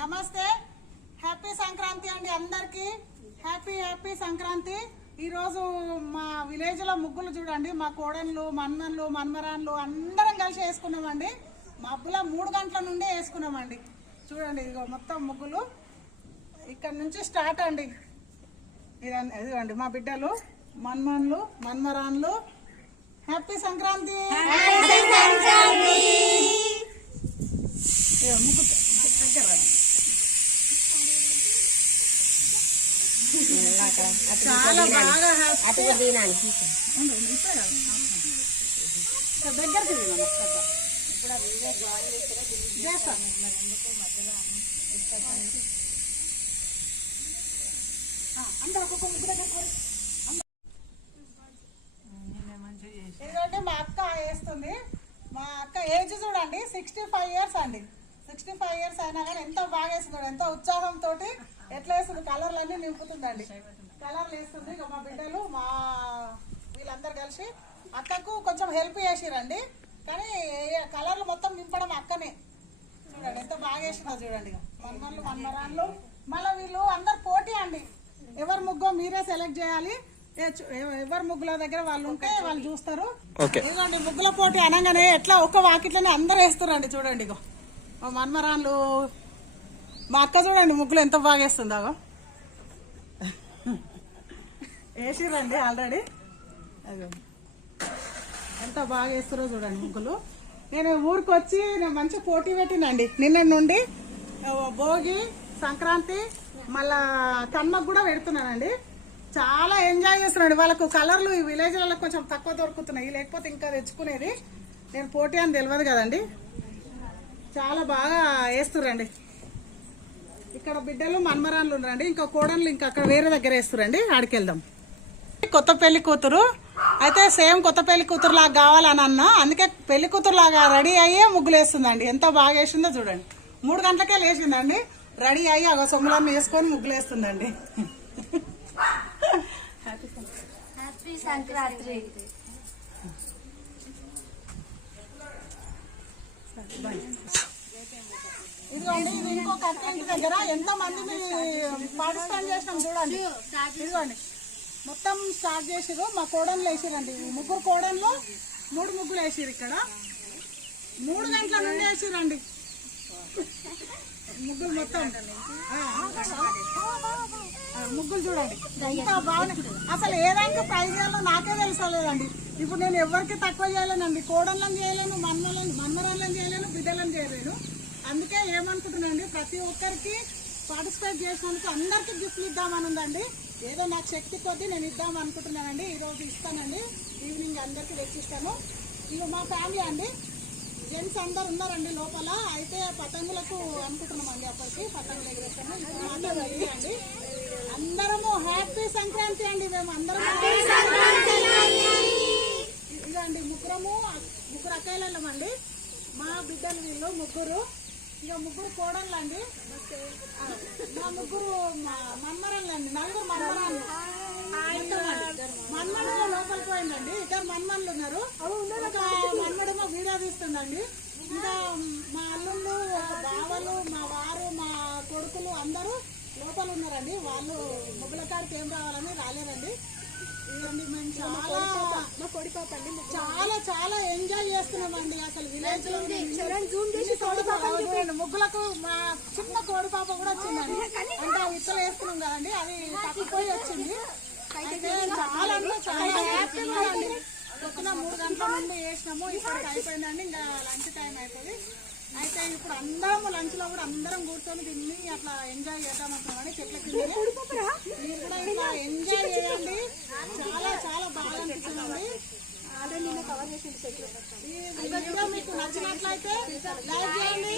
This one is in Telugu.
నమస్తే, హ్యాపీ సంక్రాంతి అండి అందరికి. Happy happy Sankranti. ఈరోజు మా విలేజ్ లో ముగ్గులు చూడండి, మా కోడన్లు, మన్మన్లు, మన్మరాన్లు అందరం కలిసి వేసుకున్నామండి. మబ్బుల 3 గంటల నుండే వేసుకున్నామండి. చూడండి ఇదిగో మొత్తం ముగ్గులు ఇక్కడ నుంచి స్టార్ట్ అండి. ఇదిగోండి మా బిడ్డలు, మన్మన్లు, మన్మరాన్లు. హ్యాపీ సంక్రాంతి. ముగ్గు దగ్గర చాలా బాగా దగ్గరికి ఎందుకంటే మా అక్క వేస్తుంది. మా అక్క ఏజ్ చూడండి 65 years అండి. 65 years అయినా కానీ ఎంత బాగా వేస్తుంది, ఎంత ఉత్సాహంతో ఎట్లా వేస్తుంది, కలర్లు అన్నీ నింపుతుందండి. కలర్లు వేస్తుంది. ఇక మా బిడ్డలు మా వీళ్ళందరూ కలిసి అక్కకు కొంచెం హెల్ప్ చేసిరండి. కానీ కలర్లు మొత్తం నింపడం అక్కనే. చూడండి ఎంత బాగా వేసిందో చూడండి. మన్మన్లు, మన్మరాన్లు. మళ్ళీ వీళ్ళు అందరు పోటీ అండి. ఎవరి ముగ్గో మీరే సెలెక్ట్ చేయాలి. ఎవరి ముగ్గుల దగ్గర వాళ్ళు ఉంటే వాళ్ళు చూస్తారు. ఇదిగోండి ముగ్గుల పోటీ అనగానే ఎట్లా ఒక్క వాకిట్లోనే అందరు వేస్తారండి. చూడండి ఇగో మా మన్మరాన్లు, మా అక్క చూడండి ముగ్గులు ఎంత బాగా వేస్తుందో వేసిరండి ఆల్రెడీ. అదే ఎంత బాగా వేస్తారో చూడండి ముగ్గులు. నేను ఊరికి వచ్చి నేను మంచి పోటీ పెట్టినండి. నిన్న నుండి భోగి, సంక్రాంతి, మళ్ళా కన్మకు కూడా పెడుతున్నానండి. చాలా ఎంజాయ్ చేస్తున్నాడు. వాళ్ళకు కలర్లు ఈ విలేజ్లలో కొంచెం తక్కువ దొరుకుతున్నాయి, లేకపోతే ఇంకా తెచ్చుకునేది. నేను పోటీ అని తెలియదు కదండి. చాలా బాగా వేస్తురండి. ఇక్కడ బిడ్డలు, మన్మరాన్లు ఉన్నారండి. ఇంకా కోడన్లు ఇంకా అక్కడ వేరే దగ్గర వేస్తురండి. ఆడికి వెళ్దాం. కొత్త పెళ్లి కూతురు అయితే సేమ్ కొత్త పెళ్లి కూతురు లాగా కావాలని అన్నా, అందుకే పెళ్లి కూతురు లాగా రెడీ అయ్యే ముగ్గులు వేస్తుందండి. ఎంత బాగా వేసిందో చూడండి. 3 గంటలకే లేచిందండి. రెడీ అయ్యి ఆ సొమ్ములన్నీ వేసుకొని ముగ్గులు వేస్తుందండి. హ్యాపీ సంక్రాంతి. ఇదిగోండి ఇది ఇంకొక అత్యంటి దగ్గర ఎంత మంది పార్టిసిపేట్ చేసినాం చూడండి. ఇదిగోండి మొత్తం స్టార్ట్ చేసిరు. మా కోడన్లు వేసిరండి. 3 కోడన్లు 3 ముగ్గులు వేసిరు. ఇక్కడ 3 గంటల నుండి వేసిరండి ముగ్గులు మొత్తం. ముగ్గులు చూడండి ఎంత బాగా. అసలు ఏ ర్యాంక్ ప్రైజ్ చేయాలో నాకే తెలుసలేదండి. ఇప్పుడు నేను ఎవరికి తక్కువ చేయలేనండి. కోడళ్ళని చేయలేను, మన్మరాళ్ళని చేయలేను, బిడ్డలను చేయలేను. అందుకే ఏమనుకుంటున్నానండి, ప్రతి ఒక్కరికి పార్టిసిపేట్ చేసినందుకు అందరికి గిఫ్ట్లు ఇద్దామని ఉందండి. ఏదో నాకు శక్తి కొద్దీ నేను ఇద్దాం అనుకుంటున్నానండి. ఈరోజు ఇస్తానండి. ఈవినింగ్ అందరికి తెచ్చిస్తాను. ఇక మా ఫ్యామిలీ అండి, జెంట్స్ అందరు ఉన్నారండి లోపల. అయితే పతంగులకు అనుకుంటున్నామండి. అప్పటికి పతంగులు ఎగిరేస్తాము. అండి అందరము హ్యాపీ సంక్రాంతి అండి. మేము అందరం ఇదండి ముగ్గురు అక్కయ్యలండి. మా బిడ్డలు వీళ్ళు ముగ్గురు. ఇక 3 కోడళ్ళు అండి. మా 3 మన్మరాన్లండి. 4 మన్మరాన్లు. మన్మడులో లోపలికి పోయిందండి. 2 మన్మన్లు ఉన్నారు. ఒక మన్మడేమో వీడియో తీస్తుందండి. ఇంకా మా అల్లుళ్ళు, బావలు, మా వారు, మా కొడుకులు అందరూ లోపల ఉన్నారండి. వాళ్ళు ముగ్గుల కాడికి ఏం రావాలని రాలేదండి. ఇదండి మేము చాలా చాలా ఎంజాయ్ చేస్తున్నామండి. అసలు విలేజ్ లో ముగ్గులకు మా చిన్న కోడి పాప కూడా వచ్చిందండి. అంటే ఇత్తలు వేస్తున్నాం కదండి, అది తప్పిపోయి వచ్చింది. అయితే చాలా అంటే చాలా హ్యాపీగా అండి. పొద్దున 3 గంటల నుండి వేసినాము. ఇప్పటికి అయిపోయిందండి. ఇంకా లంచ్ టైం అయిపోయింది. అయితే ఇప్పుడు అందరం లంచ్ లో కూడా అందరం కూర్చొని తిని అట్లా ఎంజాయ్ చేద్దామంటున్నామండి. చెట్ల కింద మీరు కూడా ఇట్లా ఎంజాయ్ చేయండి. చాలా చాలా బాగా అనిపిస్తుందండి. అదే నేను కవర్ చేసి ఈ వీడియో మీకు నచ్చినట్లయితే లైక్ చేయండి.